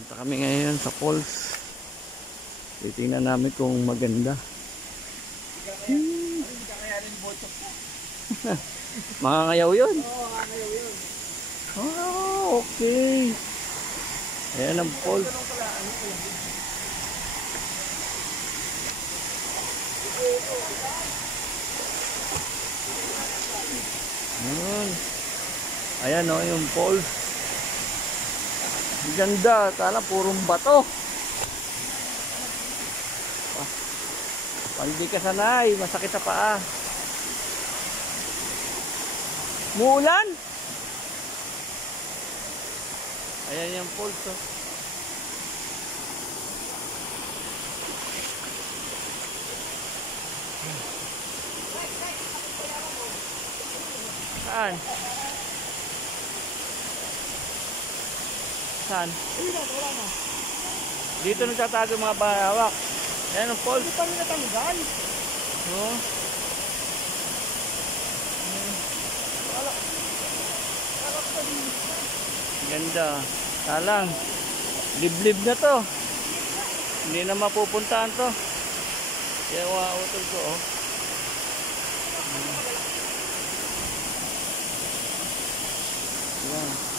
Punta kami ngayon sa falls. Titingnan namin kung maganda. Hindi ka kayanin botok ko. Mangangayaw yun. Oo, kakayaw yun. Oh, okay. Ayan ang falls. Ayan o, yung falls. Ang ganda. Tala, purong bato. Pag di ka sanay, masakit sa paa. Muulan? Ayan yung falls oh. Saan? Saan? Dito nagtatago mga bahawak. Ayan ang falls. Hindi pa rin natanggal. Oh. Ganda. Talang. Liblib na to. Hindi na mapupuntahan to. Kaya wautol ko oh. Ayan.